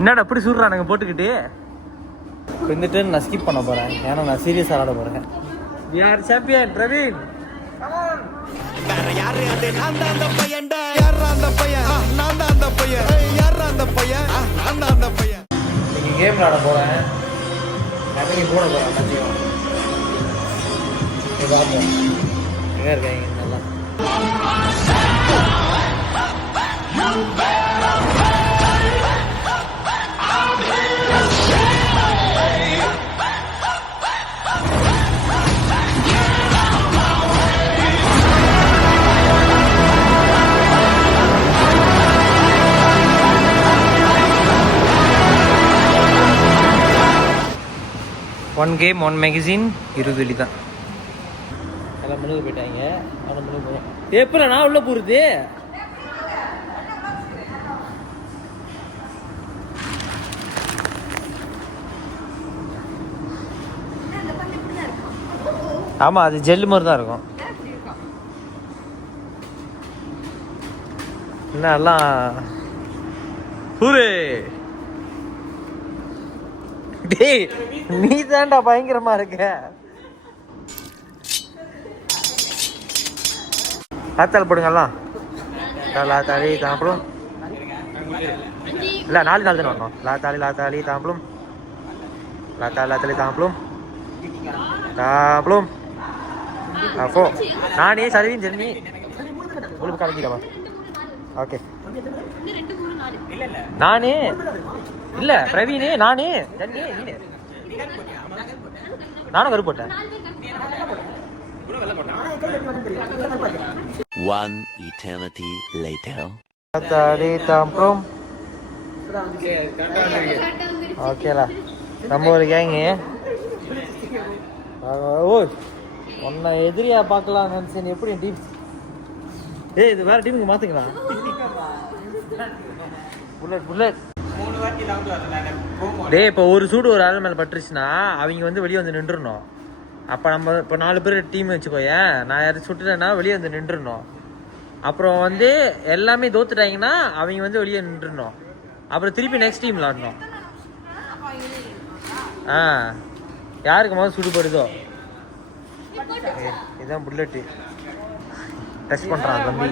என்னடா அப்படி சொல்றானுங்க போட்டுக்கிட்டு வந்துட்டு நான் ஸ்கிப் பண்ண போறேன். ஏன்னா நான் சீரியஸா ஆட போறேன். We are champion Praveen. வேற யாரு அது? நான் தான் அந்த பையன்டா. யாரா அந்த பையன்? நான் தான் அந்த பையன். யாரா அந்த பையன்? நான் தான் அந்த பையன். இன்னைக்கு கேம் விளையாட போறேன். அப்படியே போட போறேன் எல்லாத்தையும். இது பாப்போம். எங்க இருக்காங்க நல்லா? ஒன் கேம் ஒன் மேகசின் 20 வெளி தான். எல்லாம் முழுக போயிட்டாங்க. எல்லாம் முழுக போகிறோம். எப்போ நான் உள்ள போகிறது? ஆமாம், அது ஜெல்லு மாதிரி தான் இருக்கும். என்ன எல்லாம் ஊரே டேய், நீ தான்டா பயங்கரமா இருக்க. லாத்தால் போடுங்கலாம். லாத்தாலி தாம்பளும் இல்லை, 4 தானே வரணும். லாத்தாலி தாம்பளும் லாத்தாலி தாம்பளும் தாம்பளும் அப்போ நானே சர்வீன் ஜெர்மி உங்களுக்கு கலக்கிடவா? ஓகே, நானே இல்ல பிரவீனே, நானே ஜன்னி, நீனே நானும் கரு போட்டேன். One eternity later. ஓகேலா, நம்ம ஒரு கேங்கு. ஓ, உன்னை எதிரியா பார்க்கலாம் நினைச்சேன். எப்படி டீம்? ஏய், இது வேற டீமுக்கு மாத்துங்களா? புல்லட் டே, இப்போ ஒரு சூடு ஒரு ஆள் மேலே பட்டுருச்சுன்னா அவங்க வந்து வெளியே வந்து நின்றுடணும். அப்போ நம்ம இப்போ 4 பேர் டீம் வச்சுக்கோயேன். நான் யாரும் சுட்டுட்டேன்னா வெளியே வந்து நின்றுடணும். அப்புறம் வந்து எல்லாமே தோத்துட்டாங்கன்னா அவங்க வந்து வெளியே நின்றுடணும். அப்புறம் திருப்பி நெக்ஸ்ட் டீம் விளாடணும். யாருக்கு முதல்ல சுடுபடுதோ. இதுதான் புல்லட்டு. டச் பண்றான் தம்பி.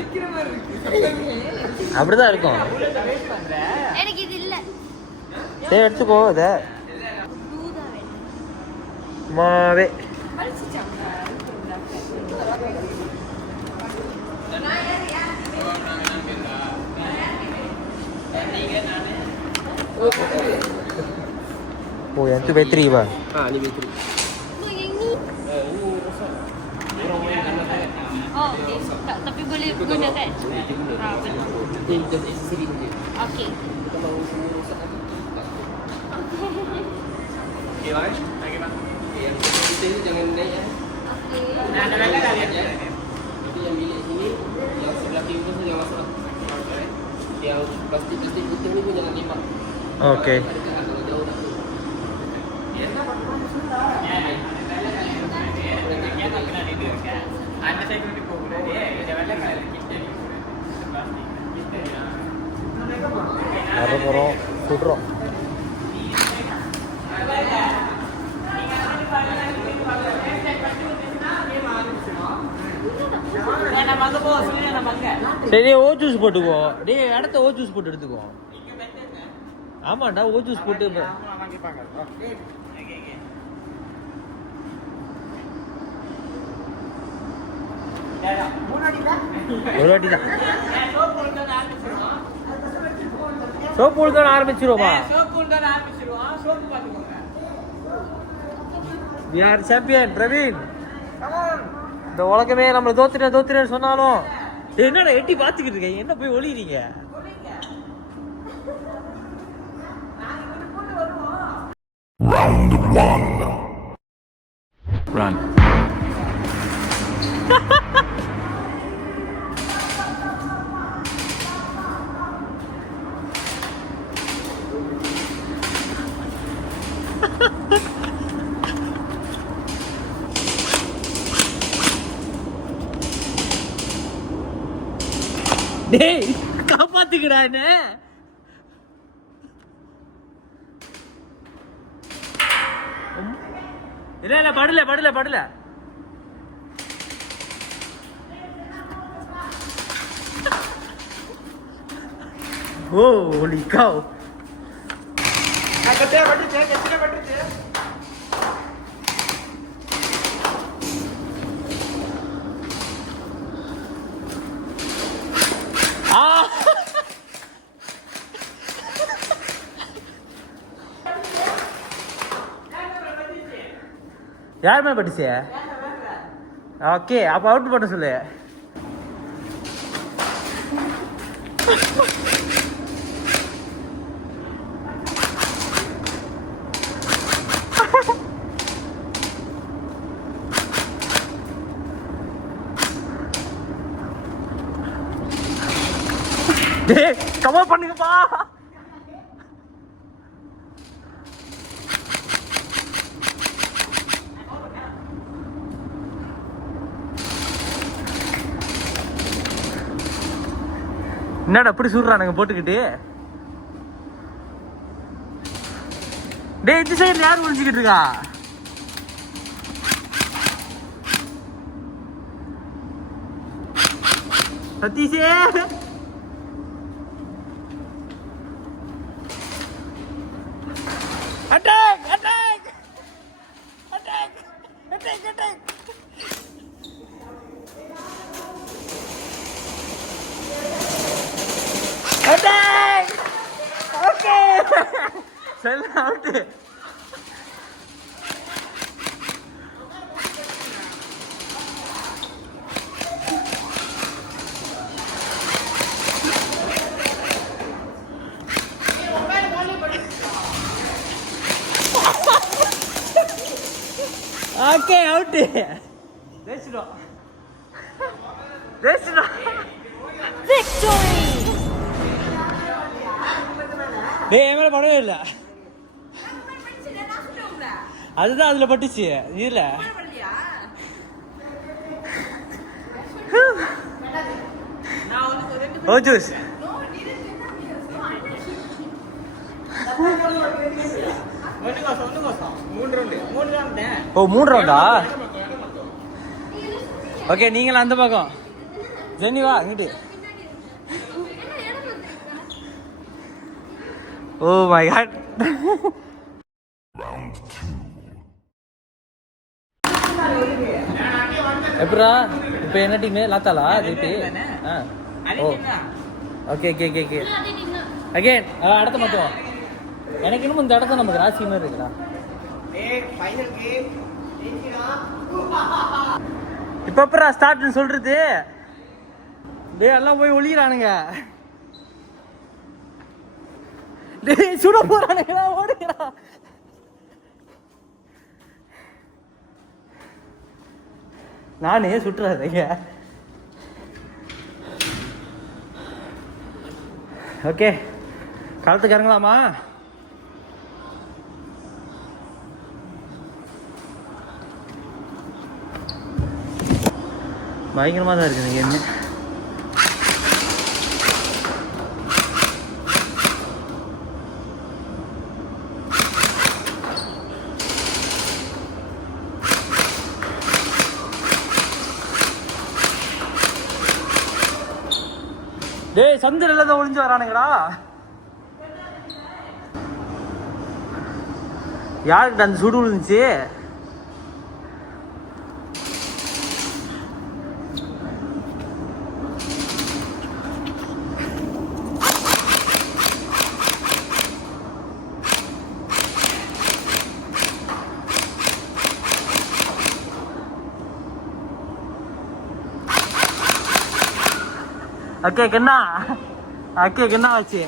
அப்படிதான் இருக்கும். சரி, எடுத்துக்கோ. இத மாவே oh, yang tu bateri bang. Ni bateri. Yang ni. Oh, okay. Tapi boleh guna kan? Dia jadi siri dia. Okey. Kita mau semua rosak lagi. Okey, bang. Okey, bang. Yang kita ni jangan naik ya. Okey. Nah, dah dah lihat ya. Tapi yang bilik sini, yang sebelah kiri tu jangan masuk. Yang plastik putih ni pun jangan lipat. Okay. வர சுடுறோம். சரி, ஓ juice போட்டுக்கோ. டேய், அடுத்த ஓ juice போட்டு எடுத்துக்கோ. ஆமாண்டா, ஓ juice போட்டு ஒரு வாட்டி தான் சோப்பு உழுத ஆரம்பிச்சிருவோமா? We are champion Praveen. இந்த உலகமே நம்மளை தோத்துறேன்னு சொன்னாலும் என்னடா எட்டி பார்த்துக்கிட்டு இருக்கீங்க? என்ன போய் ஒளிறீங்க? Round 1. Run. டேய் காப்பாத்துக்கடா என்ன. இல்ல படல. ஓ holy cow. யார் மேல பட்டுச்சு? ஓகே அப்ப அவுட் பண்ண சொல்லு. டேய் கவர் பண்ணுங்கப்பா. என்னடா அப்படி சுடுறானுங்க போட்டுக்கிட்டு. டேய் இந்த சைடு யார் ஒளிஞ்சுக்கிட்டு இருக்கா? சதீஷே attack attack attack attack attack. Attack! Okay! Sell out. Okay, out. Let's go. Victory! டேய் என் மேல படவே இல்லை. அதுதான் அதுல பட்டுச்சு இல்ல. ஓ ஜூஸ் ஓ 3 ரவுண்டா? ஓகே நீங்களும் அந்த பக்கம். ஜெனி வா இங்கிட்டு. Oh my God. எப்படா இப்போ என்ன டீம் லாத்தாலா திருப்பி? Oh okay okay okay okay again அடுத்த மட்டும். எனக்கு இன்னும் இந்த இடத்த நமக்கு ராசி மாதிரி இருக்குடா. இப்போ எப்படா ஸ்டார்ட்னு சொல்றது? டேய் எல்லாம் போய் ஒளிகிறானுங்க. டேய் சுட போறானுங்களா ஓடுறா. நானே சுட்டுறாதீங்க. ஓகே களத்துக்கு இறங்கலாமா? பயங்கரமாக தான் இருக்குது இங்கே என்ன. டேய் சந்திர எல்லாம் ஒளிஞ்சு வரானுங்கடா. யாருக்கிட்ட அந்த சுடு விழுந்துச்சு? அக்கே கண்ணா அக்கே கண்ணா ஆச்சு.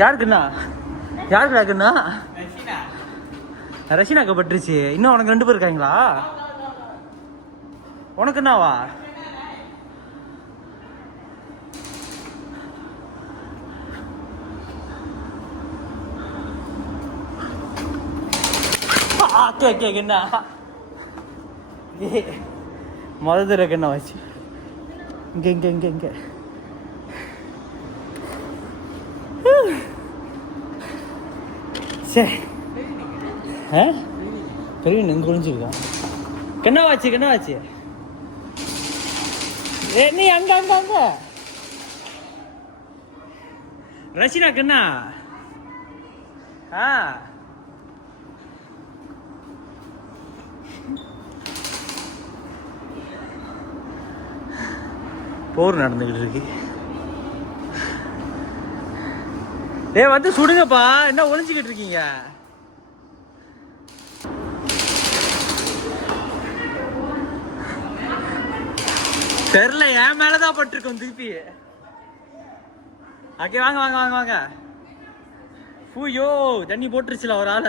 யாருக்குண்ணா யாருக்குண்ணா? ரஷினாக்கு பட்டுருச்சு. இன்னும் உனக்கு 2 பேர் இருக்காங்களா? உனக்கு என்னவா? கண்ணா மொதல் தடவை கண்ணா வச்சு இங்க சரி பெரிய இங்கே குளிஞ்சிருக்கான். கண்ணாவாச்சு ஏ நீ அங்க ரஷினா கண்ணா போர் நடந்துகிட்டு இருக்கு. வந்து சுடுங்கப்பா, என்ன ஒளிஞ்சுக்கிட்டு இருக்கீங்க? தெரியல, என் மேலதான் பட்டிருக்கோம் திருப்பி. ஓகே வாங்க. பூயோ தண்ணி போட்டுருச்சுல ஒரு ஆள.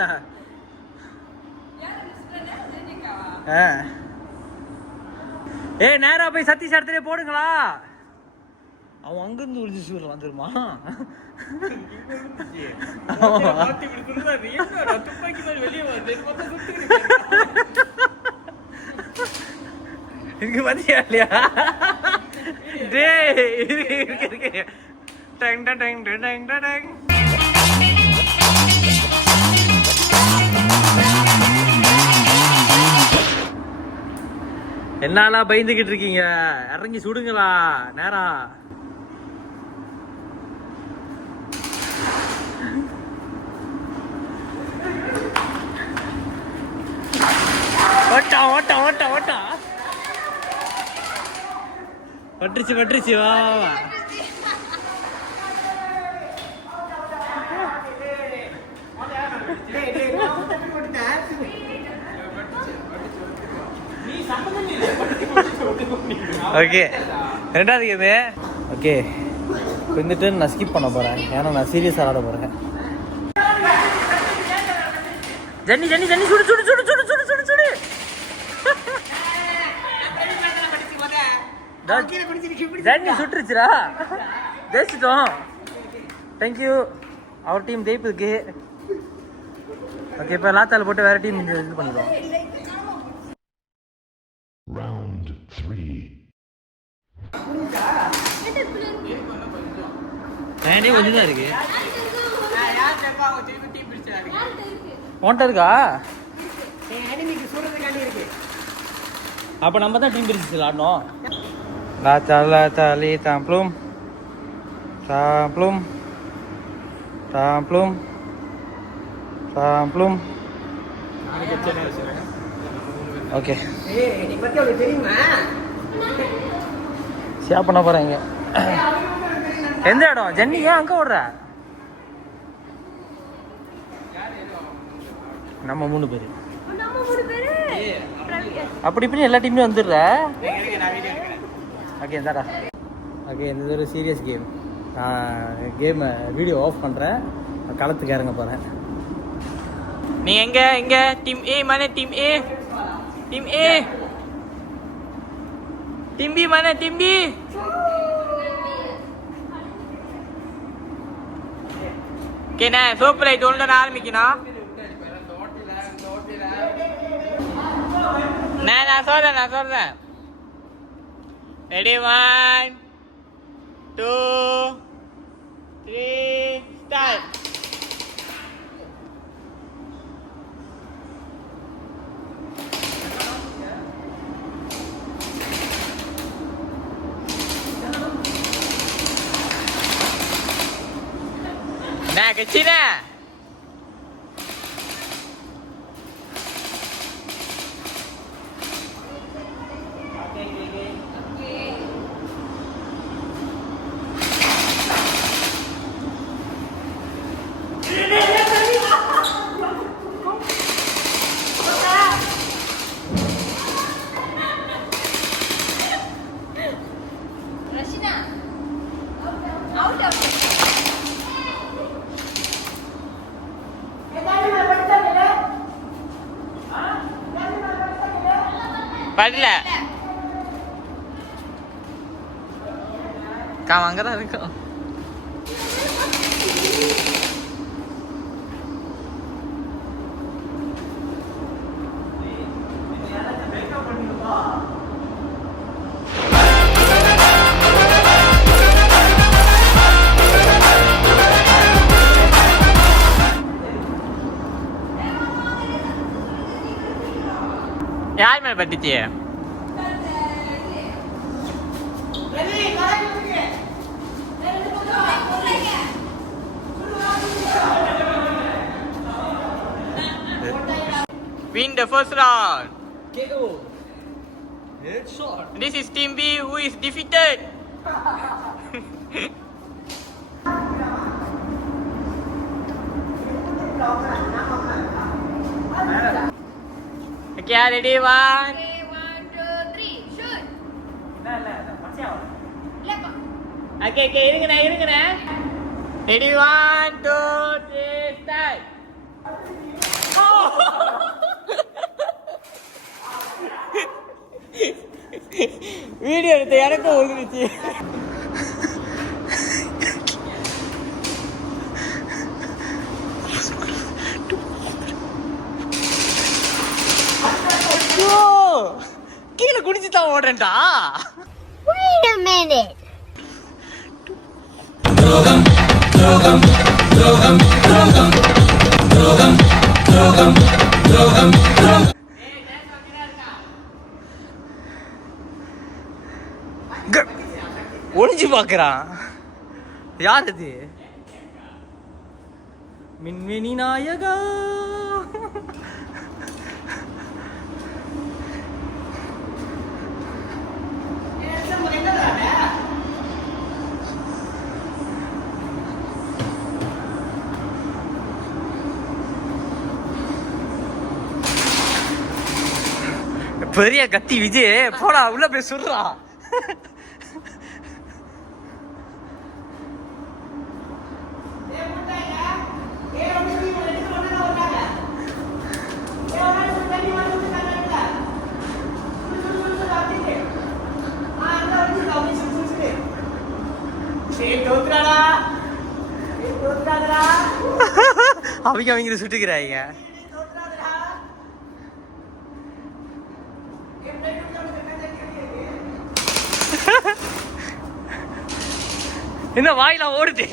நேரா போய் சதீஷ் இடத்துல போடுங்களா. அவன் அங்கிருந்து ஒளிஞ்சு வந்துருமா? இங்க பாத்தியா இல்லையா? என்னால பயந்துகிட்டு இருக்கீங்க? இறங்கி சுடுங்களா நேரா. ஓட்டா பட்டுருச்சு வா. ஓகே, ரெண்டாவது கேமு. ஓகே, வந்துட்டு நான் ஸ்கிப் பண்ண போறேன், ஏன்னா நான் சீரியஸாக ஆட போறேன். ஜன்னி சுடு. ஜன்னி சுட்டுருச்சுரா, ஜெயிச்சிட்டோம். Thank you, our team ஜெயிப்புக்கு. ஓகே, இப்போ லாத்தால போட்டு வேற டீம் இது பண்ணிடுவோம். Round 3. ஏனே ஒண்ணுதான் இருக்கு. இருக்கா? அப்ப நம்ம தான் டீம் பிரிச்சு ஆடணும். லாத்தாலி தாம்ப்ளூம். ஓகே, ஷேர் பண்ண போறேங்க. எந்த இடம் ஜன்னி? ஏன் அங்க ஓடுற? நம்ம 3 பேரு அப்படி இப்படி எல்லா டீம்லயும் வந்துடுற. ஓகே இந்தாடா. ஓகே, இந்த ஒரு சீரியஸ் கேம். கேமை வீடியோ ஆஃப் பண்ணுறேன், களத்துக்கு இறங்க போகிறேன். நீ எங்க team A mana team A? Team B mana team B? Okay, நான் சோப்பு லைட் ஒன்று ஆரம்பிக்கணும். நான் சொல்றேன். Ready, 1 2 3 start. நான் கச்சினா படல காம அங்கதான் இருக்கும். யார் பட்டுச்சு? Win the first round. KO. Headshot. This is Team B who is defeated. Okay, ready? One. Okay, 1, 2, 3, shoot. Lepas. Okay, இருங்கண்ணே. Ready? 1, 2, 3, start. Video எடுத்த எனக்கும் ஒழுங்குச்சு. கீழே குடிச்சு தான் ஓடுறேன்டா. Wait a minute. ஒளிஞ்சு பாக்குறான். யார் அது? மின்மினி நாயகா. பெரிய கத்தி விஜய் போடா உள்ள போய் சொல்றா. அவங்க சுட்டுக்கிறாங்க. என்ன வாயில ஓடுது?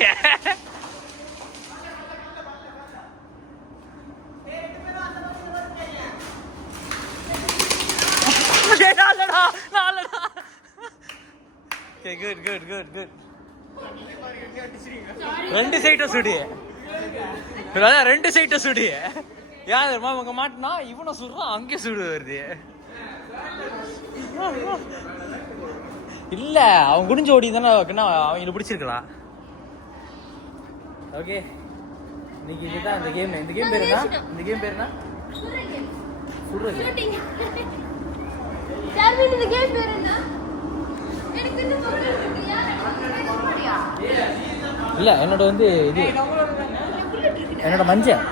ரெண்டு சைட்டும் சுடு. ரெண்டு சைட்டும் சுடு. யார் அவங்க மாட்டினா இவனை சுடுறான், அங்கே சுடு வருது. இல்ல அவன் குடிஞ்சு ஓடி தானே அவங்களை பிடிச்சிருக்கலாம். ஓகே, இன்னைக்கு இதுதான் இந்த கேம். இந்த கேம் பேர் என்ன? இந்த கேம் பேர் என்ன? Shooting. Charvin, இந்த கேம் பேர் என்ன? எனக்கு இன்னும் மொபைல் இருக்கு. யார்? இல்ல என்னோட வந்து இது என்னோட மஞ்சள்.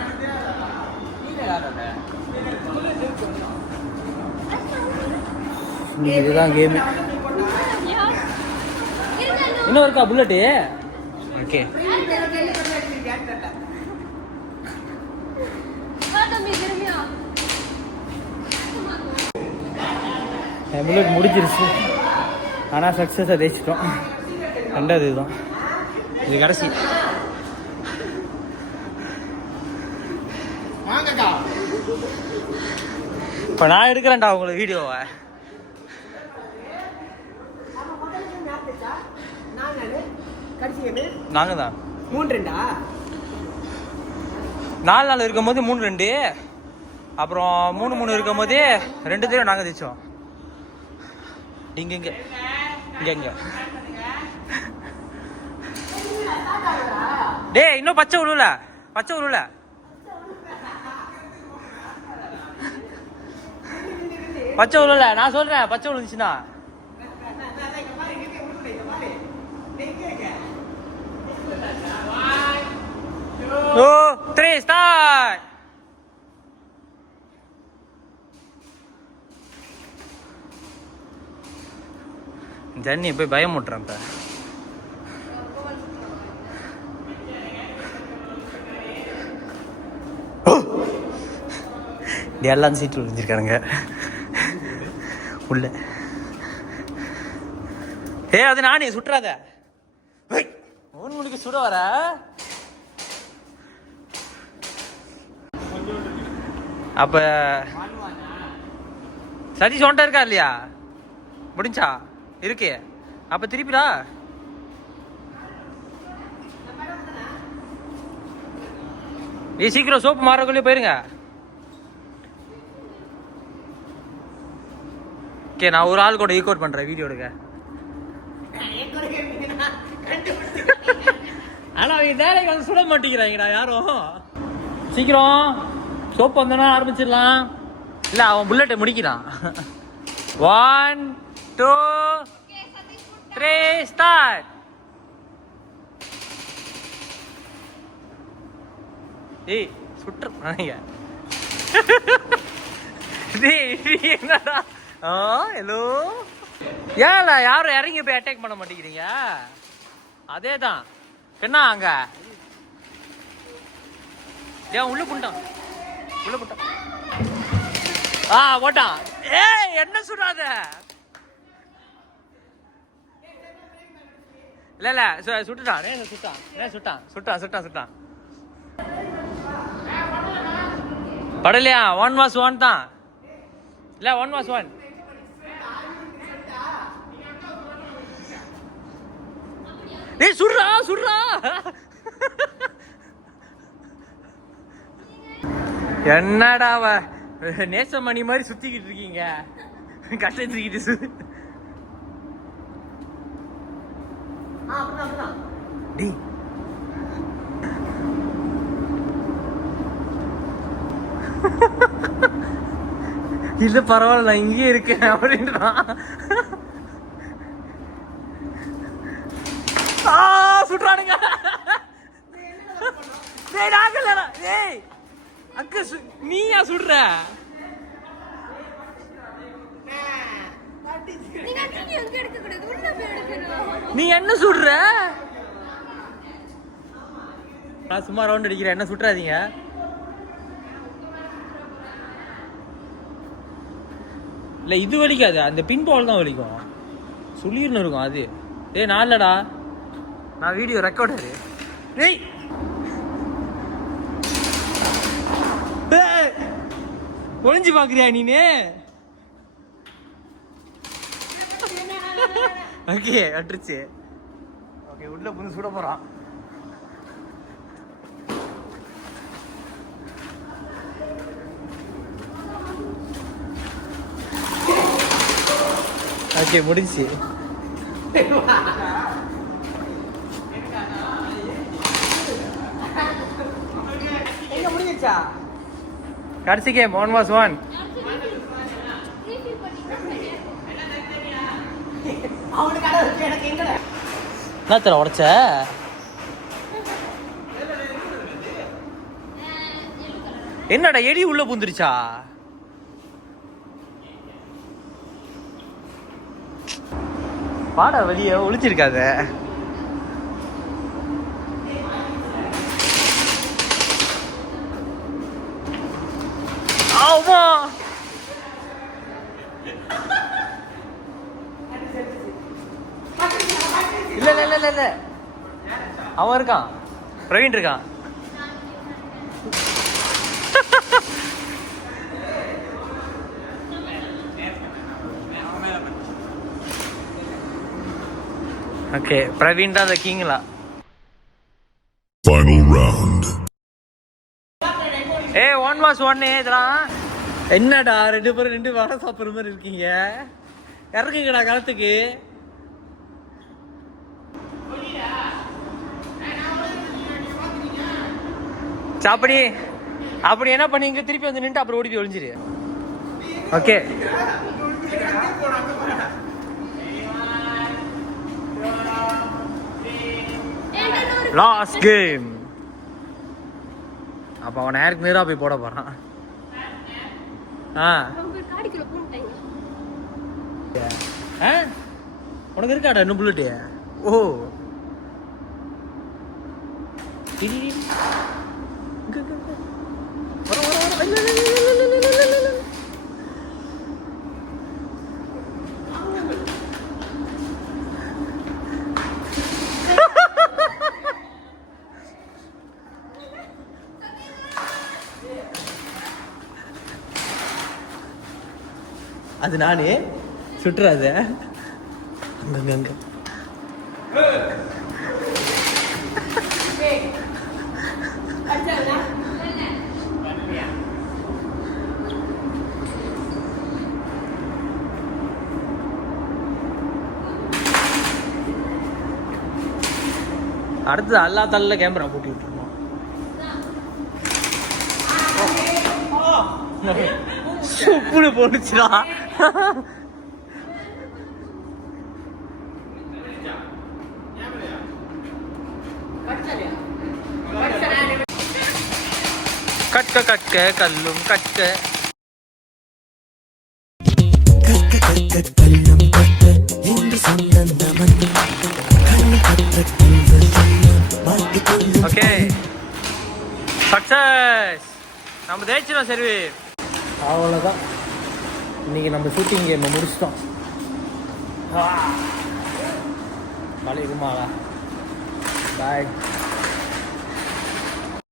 இதுதான் கேம். இன்னும் இருக்கா புல்லட்டு? ஓகே, புல்லட் முடிஞ்சிருச்சு. ஆனால் சக்ஸஸாக தேய்ச்சிட்டோம். ரெண்டாவது இதுதான், இது கடைசி. இப்போ நான் எடுக்கிறேன்டா உங்களுக்கு வீடியோவை. நாங்க தான் 3-2. 4 நாள் இருக்கும் போது 3-2, அப்புறம் 3-3 இருக்கும் போதே 2 தடவை நாங்க ஜெயிச்சோம். இங்க இங்க இங்க இங்க டேய், இன்னும் பச்சை உருவல நான் சொல்றேன். பச்சை விழுந்துச்சுன்னா ஸ்டார்ட். ஜன்னி போய் பயமுட்டுறேன். இப்ப எல்லாம் சீட்டு விழுந்திருக்கானுங்க உள்ள. அது நானே சுட்டுறாத. உங்களுக்கு சுட வர அப்ப சதீஷ் ஒன்ட்டா இருக்கா இல்லையா? முடிஞ்சா இருக்கு. அப்ப திருப்பிடா. சீக்கிரம் சோப்பு மாறக்குள்ளே போயிருங்க. ஓகே, நான் ஒரு ஆள் கூட ஈக்கோட் பண்றேன் வீடியோ எடுக்க. ஆனா அவங்க வேலைக்கு வந்து சுட மாட்டேங்கிறாங்கடா யாரும். சீக்கிரம் சோப்பு வந்தோன்னா ஆரம்பிச்சிடலாம். இல்ல அவன் புல்லட்டை முடிக்கிறான். 1 2 3 ஸ்டார்ட். ஏய் சுட்டுறாங்க. என்னடா? ஹலோ, ஏன்ல யாரும் இறங்கி போய் அட்டாக் பண்ண மாட்டேங்கிறீங்க? அதேதான் என்ன அங்க ஏன் உள்ள புண்டான் போட்டான். ஏய் என்ன சுடாத. இல்ல சுட்டான். படலையா? 1 was 1 தான். இல்ல 1 was 1. ஏய் சுடுறா. என்னடா நேசமணி மாதிரி சுத்திக்கிட்டு இருக்கீங்க. கஷ்டத்துக்கிட்டு இல்ல பரவாயில்ல நான் இங்கே இருக்கேன் அப்படின்றான். சுடுறானுங்க. அக்கா நீயா சுடுற? நீ என்ன சுடுற? நான் சும்மா ரவுண்ட் அடிக்கிறேன், என்ன சுட்டுறாதீங்க. இல்ல இது வலிக்காது, அந்த பின் பால் தான் வலிக்கும். சுளிர்னு இருக்கும் அது. ஏய் நான் இல்லடா, நான் வீடியோ ரெக்கார்டரு. டேய் ஒளிஞ்சு பாக்குறியா நீனே? ஓகே அட்ரிச்சு. ஓகே உள்ள புது சுட போறான். ஓகே முடிஞ்சு. எங்க முடிஞ்சிச்சா? கடைசி கேம் 1 was 1. என்ன தர உடைச்ச? என்னடா எடி உள்ள பூந்துருச்சா? பாடா வெளியே ஒளிச்சிருக்காத. ஆமா இல்ல அவன் இருக்கான், பிரவீன் இருக்கான். ஓகே பிரவீன் தான் கிங்களா. Final round. 1 was 1 இதெல்லாம் என்னடா? 2 பேரும் 2 வடை சாப்பிட்ற மாதிரி இருக்கீங்க. இறக்குங்கடா களத்துக்கு. அப்படி என்ன பண்ணீங்க? திருப்பி வந்து நின்று அப்புறம் ஓடி போய் ஒளிஞ்சிரு. Okay last game. அப்ப அவன் நேருக்கு நேரா போய் போட போறான். உனக்கு இருக்காடா இன்னும் புல்லட்டு? ஓ அது நானே சுட்டுறாத அங்கங்க அங்க அடுத்து அல்லா தள்ள கேமரா போட்டு விட்டுருவோம் சுப்புன்னு போட்டுச்சுடா கட்க கட்க கல்லும் கட்க ஓகே சக்சஸ் நம்ம ஜெயிச்சிடும் சரி அவ்வளோதான் இன்னைக்கு நம்ம ஷூட்டிங் கேம் முடிச்சிட்டோம் மலை குமாரா பாய்